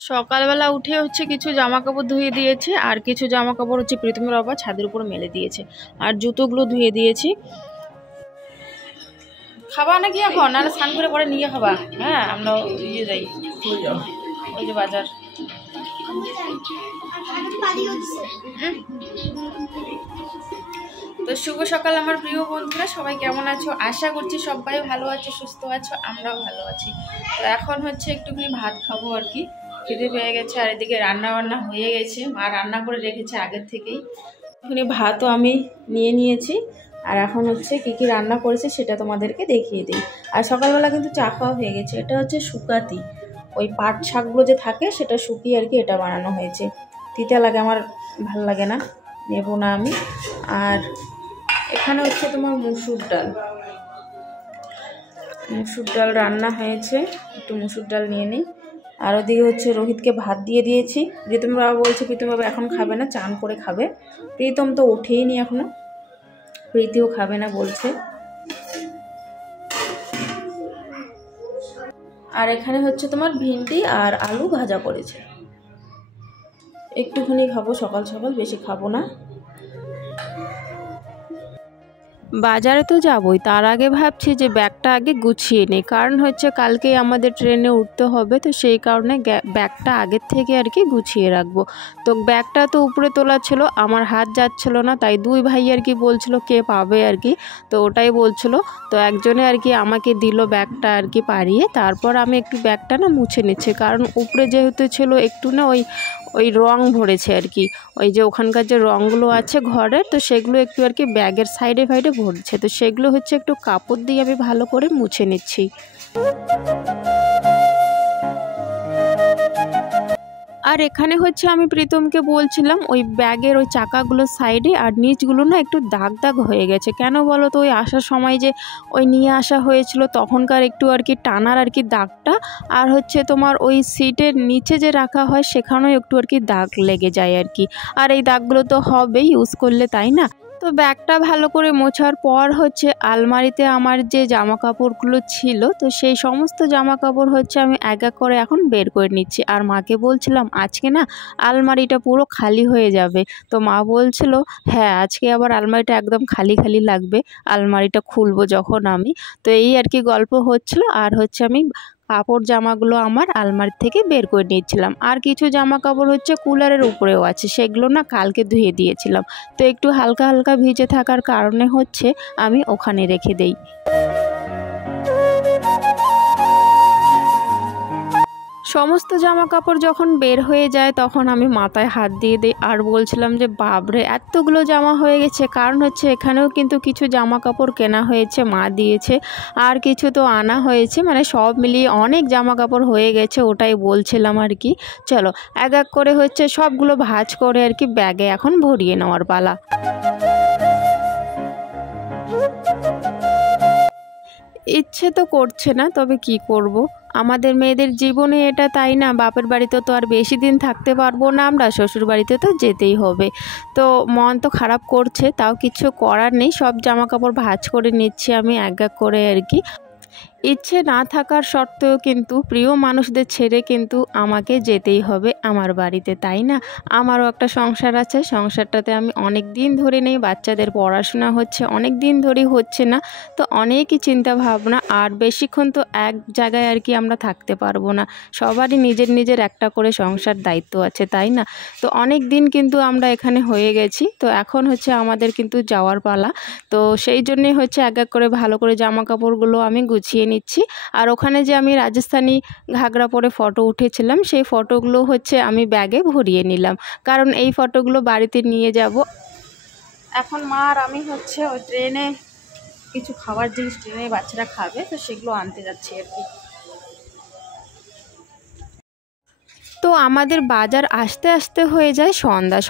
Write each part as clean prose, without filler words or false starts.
সকালবেলা উঠে হচ্ছে কিছু জামা কাপড় ধুয়ে দিয়েছে, আর কিছু জামা কাপড় হচ্ছে প্রীতমের বাবা ছাদের উপর মেলে দিয়েছে, আর জুতোগুলো ধুয়ে দিয়েছি। খাবা নাকি এখন, আর স্নান করে পরে নিয়ে খাবা? হ্যাঁ, আমরা ইয়ে যাই, ওই যে বাজার। তো শুভ সকাল আমার প্রিয় বন্ধুরা, সবাই কেমন আছো? আশা করছি সবাই ভালো আছো, সুস্থ আছো, আমরাও ভালো আছি। তো এখন হচ্ছে একটুখানি ভাত খাবো আর কি, খেতে পেয়ে গেছে। আর এদিকে রান্না বান্না হয়ে গেছে, মা রান্না করে রেখেছে আগের থেকেই। এখানে ভাতও আমি নিয়ে নিয়েছি, আর এখন হচ্ছে কী কী রান্না করেছে সেটা তোমাদেরকে দেখিয়ে দিই। আর সকালবেলা কিন্তু চা খাওয়া হয়ে গেছে। এটা হচ্ছে শুকাতি, ওই পাট শাকগুলো যে থাকে সেটা শুকিয়ে আর কি এটা বানানো হয়েছে। তিতা লাগে, আমার ভাল লাগে না, নেব না আমি। আর এখানে হচ্ছে তোমার মুসুর ডাল রান্না হয়েছে, একটু মুসুর ডাল নিয়ে নিই। আর ওদিকে হচ্ছে রোহিতকে ভাত দিয়ে দিয়েছি। প্রীতম বাবা বলছে প্রীতম বাবা এখন খাবে না, চান করে খাবে। প্রীতম তো ওঠেই নি এখনো, প্রীতিও খাবে না বলছে। আর এখানে হচ্ছে তোমার ভিন্ডি আর আলু ভাজা করেছে, একটুখানি খাবো সকাল সকাল, বেশি খাবো না। বাজারে তো যাবই, তার আগে ভাবছি যে ব্যাগটা আগে গুছিয়ে নিই, কারণ হচ্ছে কালকেই আমাদের ট্রেনে উঠতে হবে, তো সেই কারণে ব্যাগটা আগের থেকে আর কি গুছিয়ে রাখবো। তো ব্যাগটা তো উপরে তোলা ছিল, আমার হাত যাচ্ছিল না, তাই দুই ভাই আর কি বলছিল কে পাবে আর কি, তো ওটাই বলছিল। তো একজনে আর কি আমাকে দিল ব্যাগটা আর কি পারিয়ে, তারপর আমি একটু ব্যাগটা না মুছে নিচ্ছি, কারণ উপরে যেহেতু ছিল একটু না ওই রং ভরেছে আর কি, ওই যে ওখানকার যে রঙগুলো আছে ঘরের, তো সেগুলো একটু আর কি ব্যাগের সাইডে ভরছে, তো সেগুলো হচ্ছে একটু কাপড় দিয়ে আমি ভালো করে মুছে নিচ্ছি। আর এখানে হচ্ছে আমি প্রীতমকে বলছিলাম ওই ব্যাগের ওই চাকাগুলো সাইডে আর নিচগুলো না একটু দাগ দাগ হয়ে গেছে, কেন বলো তো? ওই আসার সময় যে ওই নিয়ে আসা হয়েছিল তখনকার একটু আর কি টানার আর কি দাগটা, আর হচ্ছে তোমার ওই সিটের নিচে যে রাখা হয় সেখানেও একটু আর কি দাগ লেগে যায় আর কি। আর এই দাগগুলো তো হবেই ইউজ করলে, তাই না? তো ব্যাগটা ভালো করে মোছার পর হচ্ছে আলমারিতে আমার যে জামা কাপড়গুলো ছিল, তো সেই সমস্ত জামা কাপড় হচ্ছে আমি এক এক করে এখন বের করে নিচ্ছি। আর মাকে বলছিলাম আজকে না আলমারিটা পুরো খালি হয়ে যাবে, তো মা বলছিল হ্যাঁ আজকে আবার আলমারিটা একদম খালি খালি লাগবে, আলমারিটা খুলবো যখন আমি। তো এই আর কি গল্প হচ্ছিল, আর হচ্ছে আমি কাপড় জামাগুলো আমার আলমারি থেকে বের করে নিয়েছিলাম। আর কিছু জামা কাপড় হচ্ছে কুলারের উপরেও আছে, সেগুলো না কালকে ধুয়ে দিয়েছিলাম, তো একটু হালকা হালকা ভিজে থাকার কারণে হচ্ছে আমি ওখানে রেখে দেই। সমস্ত জামা কাপড় যখন বের হয়ে যায় তখন আমি মাথায় হাত দিয়ে দিই, আর বলছিলাম যে বাপরে এতগুলো জামা হয়ে গেছে, কারণ হচ্ছে এখানেও কিন্তু কিছু জামা কাপড় কেনা হয়েছে, মা দিয়েছে, আর কিছু তো আনা হয়েছে, মানে সব মিলিয়ে অনেক জামা কাপড় হয়ে গেছে, ওটাই বলছিলাম আর কি। চলো এক এক করে হচ্ছে সবগুলো ভাঁজ করে আর কি ব্যাগে এখন ভরিয়ে নেওয়ার পালা। ইচ্ছে তো করছে না, তবে কি করব, আমাদের মেয়েদের জীবনে এটা, তাই না? বাপের বাড়িতে তো আর বেশি দিন থাকতে পারবো না আমরা, শ্বশুর বাড়িতে তো যেতেই হবে। তো মন তো খারাপ করছে, তাও কিছু করার নেই, সব জামা কাপড় ভাঁজ করে নিচ্ছি আমি এক এক করে আর কি। ইচ্ছে না থাকার সত্ত্বেও কিন্তু প্রিয় মানুষদের ছেড়ে কিন্তু আমাকে যেতেই হবে আমার বাড়িতে, তাই না? আমারও একটা সংসার আছে, সংসারটাতে আমি অনেক দিন ধরে নেই, বাচ্চাদের পড়াশোনা হচ্ছে অনেক দিন ধরেই হচ্ছে না, তো অনেকই চিন্তা ভাবনা, আর বেশিক্ষণ তো এক জায়গায় আর কি আমরা থাকতে পারবো না, সবারই নিজের নিজের একটা করে সংসার দায়িত্ব আছে, তাই না? তো অনেক দিন কিন্তু আমরা এখানে হয়ে গেছি, তো এখন হচ্ছে আমাদের কিন্তু যাওয়ার পালা। তো সেই জন্যেই হচ্ছে এক এক করে ভালো করে জামা কাপড়গুলো আমি গুছিয়ে নিচ্ছি। আর ওখানে যে আমি রাজস্থানী ঘাগরা পরে ফটো উঠেছিলাম, সেই ফটোগুলো হচ্ছে আমি ব্যাগে ভরিয়ে নিলাম, কারণ এই ফটোগুলো বাড়িতে নিয়ে যাব। এখন মা আর আমি হচ্ছে ওই ট্রেনে কিছু খাবার জিনিস, ট্রেনে বাচ্চারা খাবে, তো সেগুলো আনতে যাচ্ছি আর কি। তো আমাদের বাজার আসতে আসতে হয়ে যায়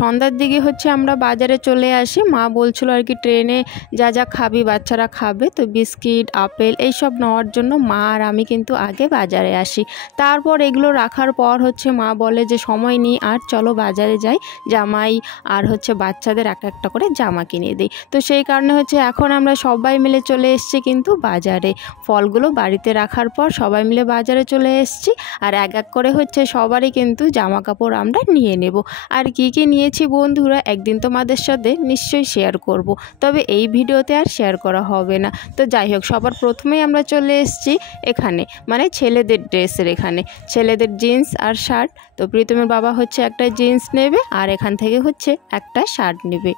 সন্ধ্যার দিকে হচ্ছে আমরা বাজারে চলে আসি। মা বলছিল আর কি ট্রেনে যা যা খাবি বাচ্চারা খাবে, তো বিস্কিট আপেল এইসব নেওয়ার জন্য মা আর আমি কিন্তু আগে বাজারে আসি। তারপর এগুলো রাখার পর হচ্ছে মা বলে যে সময় নিই, আর চলো বাজারে যাই, জামাই আর হচ্ছে বাচ্চাদের এক একটা করে জামা কিনে দিই। তো সেই কারণে হচ্ছে এখন আমরা সবাই মিলে চলে এসেছি কিন্তু বাজারে, ফলগুলো বাড়িতে রাখার পর সবাই মিলে বাজারে চলে এসেছি। আর এক এক করে হচ্ছে সবারই কিন্তু জামা কাপড় আমরা নিয়ে নেব। আর কি কি নিয়েছি বন্ধুরা একদিন তোমাদের সাথে নিশ্চয়ই শেয়ার করব, তবে এই ভিডিওতে আর শেয়ার করা হবে না। তো যাই হোক, সবার প্রথমেই আমরা চলে এসেছি এখানে, মানে ছেলেদের ড্রেসের এখানে, ছেলেদের জিন্স আর শার্ট। তো প্রীতমের বাবা হচ্ছে একটা জিন্স নেবে আর এখান থেকে হচ্ছে একটা শার্ট নেবে।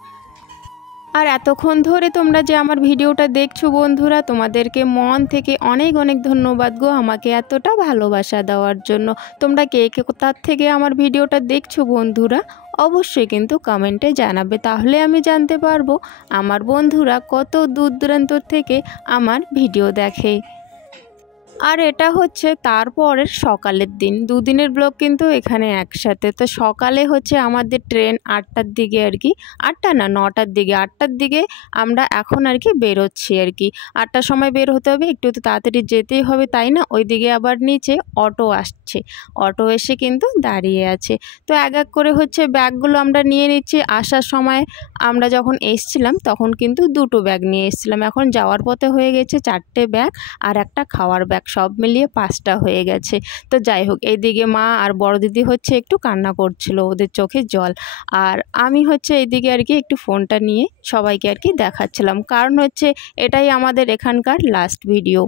আর এতক্ষণ ধরে তোমরা যে আমার ভিডিওটা দেখছো বন্ধুরা, তোমাদেরকে মন থেকে অনেক অনেক ধন্যবাদ গো আমাকে এতটা ভালোবাসা দেওয়ার জন্য। তোমরা কে কে কোথার থেকে আমার ভিডিওটা দেখছো বন্ধুরা, অবশ্যই কিন্তু কমেন্টে জানাবে, তাহলে আমি জানতে পারবো আমার বন্ধুরা কত দূর দূরান্ত থেকে আমার ভিডিও দেখে। আর এটা হচ্ছে তারপরের সকালের দিন, দুদিনের ব্লগ কিন্তু এখানে একসাথে। তো সকালে হচ্ছে আমাদের ট্রেন 8টার দিকে আর কি, 8টা না 9টার দিকে, 8টার দিকে আমরা এখন আর কি বেরোচ্ছি আর কি। 8টার সময় বের হতে হবে, একটু তো তাড়াতাড়ি যেতেই হবে তাই না। ওইদিকে আবার নিচে অটো আসছে, অটো এসে কিন্তু দাঁড়িয়ে আছে। তো এক এক করে হচ্ছে ব্যাগগুলো আমরা নিয়ে নিচ্ছি। আসার সময় আমরা যখন এসছিলাম তখন কিন্তু 2টো ব্যাগ নিয়ে এসেছিলাম, এখন যাওয়ার পথে হয়ে গেছে 4টে ব্যাগ আর একটা খাওয়ার ব্যাগ, সব মিলিয়ে 5টা হয়ে গেছে। তো যাই হোক, এইদিকে মা আর বড় দিদি হচ্ছে একটু কান্না করছিল, ওদের চোখে জল। আর আমি হচ্ছে এইদিকে আর কি একটু ফোনটা নিয়ে সবাইকে আর কি দেখাচ্ছিলাম, কারণ হচ্ছে এটাই আমাদের এখানকার লাস্ট ভিডিও।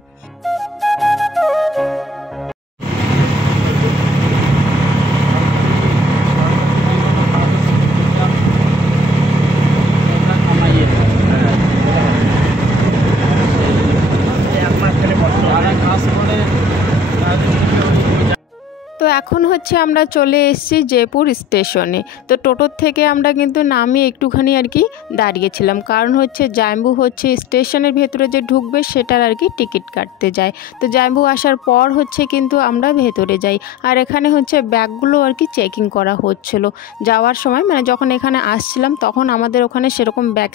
তো এখন হচ্ছে আমরা চলে এসেছি জয়পুর স্টেশনে। তো টোটোর থেকে আমরা কিন্তু নামিয়ে একটুখানি আর কি দাঁড়িয়েছিলাম, কারণ হচ্ছে জাম্বু হচ্ছে স্টেশনের ভেতরে যে ঢুকবে সেটার আর কি টিকিট কাটতে যায়। তো জাম্বু আসার পর হচ্ছে কিন্তু আমরা ভেতরে যাই। আর এখানে হচ্ছে ব্যাগগুলো আর কি চেকিং করা হচ্ছিল যাওয়ার সময়, মানে যখন এখানে আসছিলাম তখন আমাদের ওখানে সেরকম ব্যাগ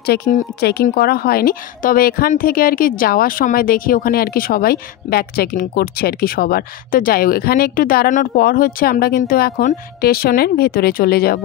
চেকিং করা হয়নি, তবে এখান থেকে আর কি যাওয়ার সময় দেখি ওখানে আর কি সবাই ব্যাগ চেকিং করছে আর কি সবার। তো যাই হোক, এখানে একটু দাঁড়ানোর পর হচ্ছে আমরা কিন্তু এখন স্টেশনের ভেতরে চলে যাব।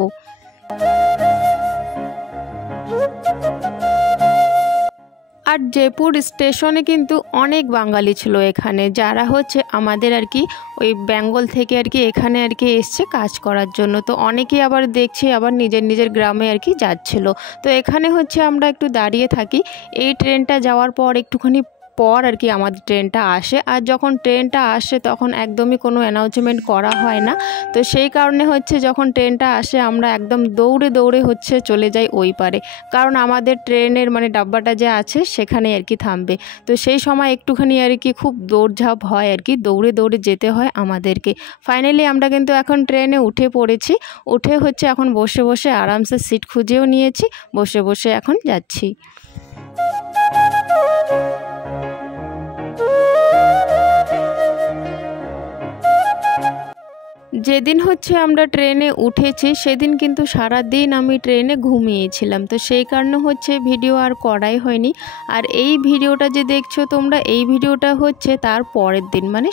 আর জয়পুর স্টেশনে কিন্তু অনেক বাঙালি ছিল এখানে, যারা হচ্ছে আমাদের আর কি ওই বেঙ্গল থেকে আর কি এখানে আর কি এসছে কাজ করার জন্য। তো অনেকেই আবার দেখছি আবার নিজের নিজের গ্রামে আর কি যাচ্ছিল। তো এখানে হচ্ছে আমরা একটু দাঁড়িয়ে থাকি, এই ট্রেনটা যাওয়ার পর একটুখানি পর আর কি আমাদের ট্রেনটা আসে। আর যখন ট্রেনটা আসে তখন একদমই কোনো অ্যানাউন্সমেন্ট করা হয় না। তো সেই কারণে হচ্ছে যখন ট্রেনটা আসে আমরা একদম দৌড়ে দৌড়ে হচ্ছে চলে যাই ওই পারে, কারণ আমাদের ট্রেনের মানে ডাব্বাটা যে আছে সেখানে আর কি থামবে। তো সেই সময় একটুখানি আর কি খুব দৌড়ঝাঁপ হয় আর কি, দৌড়ে দৌড়ে যেতে হয় আমাদেরকে। ফাইনালি আমরা কিন্তু এখন ট্রেনে উঠে পড়েছি, উঠে হচ্ছে এখন বসে বসে আরামসে সিট খুঁজেও নিয়েছি, বসে বসে এখন যাচ্ছি। যেদিন হচ্ছে আমরা ট্রেনে উঠেছি সেদিন কিন্তু সারা দিন আমি ট্রেনে ঘুমিয়েছিলাম, তো সেই কারণে হচ্ছে ভিডিও আর করাই হয়নি। আর এই ভিডিওটা যে দেখছো তোমরা, এই ভিডিওটা হচ্ছে তার পরের দিন, মানে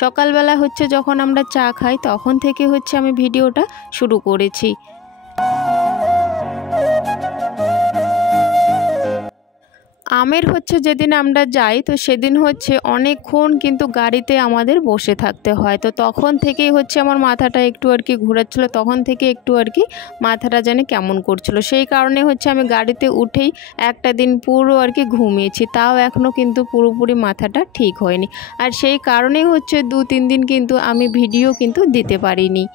সকালবেলা হচ্ছে যখন আমরা চা খাই তখন থেকে হচ্ছে আমি ভিডিওটা শুরু করেছি। আমের হচ্ছে যেদিন আমরা যাই তো সেদিন হচ্ছে অনেকক্ষণ কিন্তু গাড়িতে আমাদের বসে থাকতে হয়। তো তখন থেকেই হচ্ছে আমার মাথাটা একটু আর কি ঘোরাচ্ছিল, তখন থেকে একটু আর কি মাথাটা জানি কেমন করছিল, সেই কারণে হচ্ছে আমি গাড়িতে উঠেই একটা দিন পুরো আর কি ঘুমিয়েছি, তাও এখনও কিন্তু পুরোপুরি মাথাটা ঠিক হয়নি। আর সেই কারণেই হচ্ছে 2-3 দিন কিন্তু আমি ভিডিও কিন্তু দিতে পারিনি।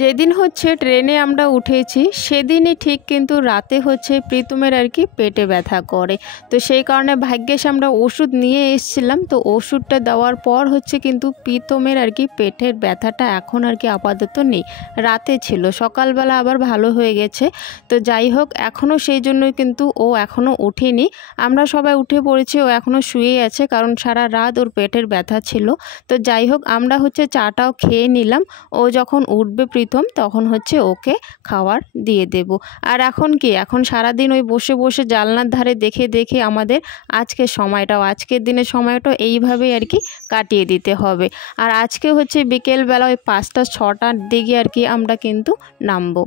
যেদিন হচ্ছে ট্রেনে আমরা উঠেছি সেদিনই ঠিক কিন্তু রাতে হচ্ছে প্রীতমের আর কি পেটে ব্যথা করে। তো সেই কারণে ভাগ্যেশ আমরা ওষুধ নিয়ে এসেছিলাম, তো ওষুধটা দেওয়ার পর হচ্ছে কিন্তু প্রীতমের আর কি পেটের ব্যথাটা এখন আর কি আপাতত নেই, রাতে ছিল, সকালবেলা আবার ভালো হয়ে গেছে। তো যাই হোক, এখনও সেই জন্যই কিন্তু ও এখনও ওঠেনি, আমরা সবাই উঠে পড়েছি, ও এখনও শুয়েই আছে, কারণ সারা রাত ওর পেটের ব্যথা ছিল। তো যাই হোক, আমরা হচ্ছে চাটাও খেয়ে নিলাম, ও যখন উঠবে প্রীতম তখন হচ্ছে ওকে খাবার দিয়ে দেব। আর এখন কি, এখন সারাদিন ওই বসে বসে জানলার ধারে দেখে দেখে আমাদের আজকের দিনের সময়টাও এইভাবেই আর কি কাটিয়ে দিতে হবে। আর আজকে হচ্ছে বিকেলবেলা ওই 5টা-6টার দিকে আর কি আমরা কিন্তু নামবো।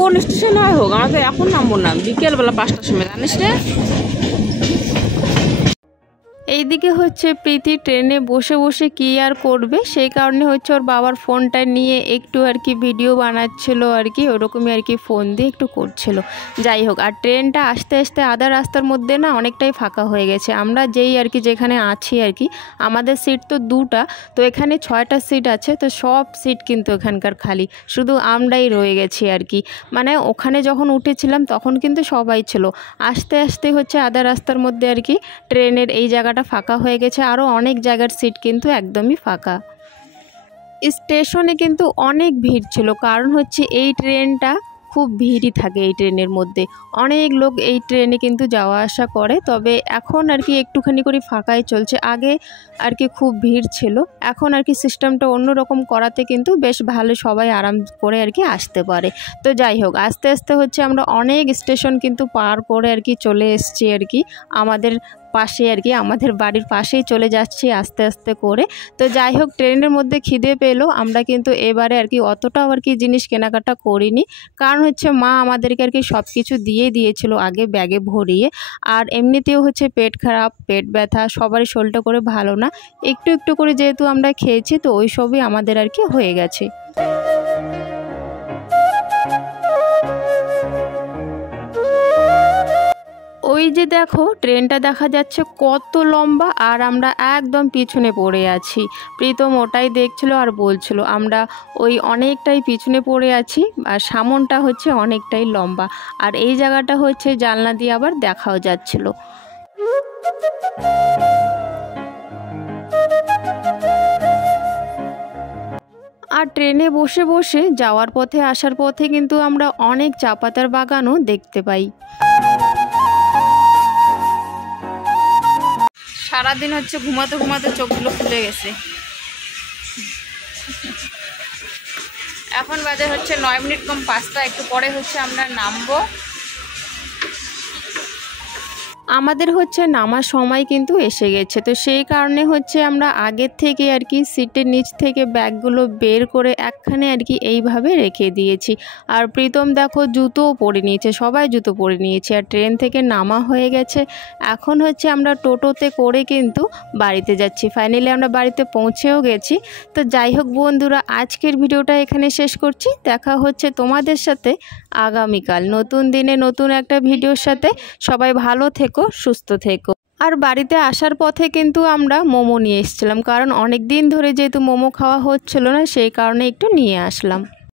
কোন স্টেশন হয় হোক, আমরা তো এখন নামবো না, বিকেলবেলা 5টার সময়, জানিস রে। এইদিকে হচ্ছে প্রীতি ট্রেনে বসে বসে কী আর করবে, সেই কারণে হচ্ছে ওর বাবার ফোনটা নিয়ে একটু আর কি ভিডিও বানাচ্ছিল আর কি, ওরকমই আর কি ফোন দিয়ে একটু করছিল। যাই হোক, আর ট্রেনটা আস্তে আস্তে আধা রাস্তার মধ্যে না অনেকটাই ফাঁকা হয়ে গেছে। আমরা যেই আর কি যেখানে আছি আর কি, আমাদের সিট তো 2টা, তো এখানে 6টা সিট আছে, তো সব সিট কিন্তু এখানকার খালি, শুধু আমরাই রয়ে গেছি আর কি। মানে ওখানে যখন উঠেছিলাম তখন কিন্তু সবাই ছিল, আস্তে আস্তে হচ্ছে আধা রাস্তার মধ্যে আর কি ট্রেনের এই জায়গাটা ফাঁকা হয়ে গেছে, আরও অনেক জায়গার সিট কিন্তু একদমই ফাঁকা। স্টেশনে কিন্তু অনেক ভিড় ছিল, কারণ হচ্ছে এই ট্রেনটা খুব ভিড়ই থাকে, এই ট্রেনের মধ্যে অনেক লোক এই ট্রেনে কিন্তু যাওয়া আসা করে। তবে এখন আর কি একটুখানি করে ফাঁকাই চলছে, আগে আর কি খুব ভিড় ছিল, এখন আর কি সিস্টেমটা অন্যরকম করাতে কিন্তু বেশ ভালো, সবাই আরাম করে আর কি আসতে পারে। তো যাই হোক, আস্তে আস্তে হচ্ছে আমরা অনেক স্টেশন কিন্তু পার করে আর কি চলে এসেছি আর কি আমাদের পাশে আর কি, আমাদের বাড়ির পাশেই চলে যাচ্ছি আস্তে আস্তে করে। তো যাই হোক, ট্রেনের মধ্যে খিদে পেলো, আমরা কিন্তু এবারে আর কি অতটাও আর কি জিনিস কেনাকাটা করিনি, কারণ হচ্ছে মা আমাদেরকে আর কি সব কিছু দিয়ে দিয়েছিল আগে ব্যাগে ভরিয়ে। আর এমনিতেও হচ্ছে পেট খারাপ, পেট ব্যথা, সবারই শরীরটা করে ভালো না, একটু একটু করে যেহেতু আমরা খেয়েছি, তো ওই সবই আমাদের আর কি হয়ে গেছে। ওই যে দেখো ট্রেনটা দেখা যাচ্ছে কত লম্বা, আর আমরা একদম পিছনে পড়ে আছি। প্রীতম ওটাই দেখছিল আর বলছিল আমরা ওই অনেকটাই পিছনে পড়ে আছি, আর সামনটা হচ্ছে অনেকটাই লম্বা, আর এই জায়গাটা হচ্ছে জানলা দিয়ে আবার দেখাও যাচ্ছিল। আর ট্রেনে বসে বসে যাওয়ার পথে আসার পথে কিন্তু আমরা অনেক চা পাতার বাগানও দেখতে পাই। সারাদিন হচ্ছে ঘুমাতে ঘুমাতে চোখগুলো ফুলে গেছে। এখন বাজে হচ্ছে 9 মিনিট কম 5টা, একটু পরে হচ্ছে আমরা নামবো। আমাদের হচ্ছে নামার সময় কিন্তু এসে গেছে, তো সেই কারণে হচ্ছে আমরা আগের থেকে আর কি সিটের নিচ থেকে ব্যাগগুলো বের করে একখানে আর কি এইভাবে রেখে দিয়েছি। আর প্রীতম দেখো জুতোও পরে নিয়েছে, সবাই জুতো পরে নিয়েছে, আর ট্রেন থেকে নামা হয়ে গেছে। এখন হচ্ছে আমরা টোটোতে করে কিন্তু বাড়িতে যাচ্ছি, ফাইনালি আমরা বাড়িতে পৌঁছেও গেছি। তো যাই হোক বন্ধুরা, আজকের ভিডিওটা এখানে শেষ করছি, দেখা হচ্ছে তোমাদের সাথে আগামীকাল নতুন দিনে নতুন একটা ভিডিওর সাথে। সবাই ভালো থেকো, সুস্থ থেকো। আর বাড়িতে আসার পথে কিন্তু আমরা মোমো নিয়ে এসেছিলাম, কারণ অনেক দিন ধরে যেহেতু মোমো খাওয়া হচ্ছিল না, সেই কারণে একটু নিয়ে আসলাম।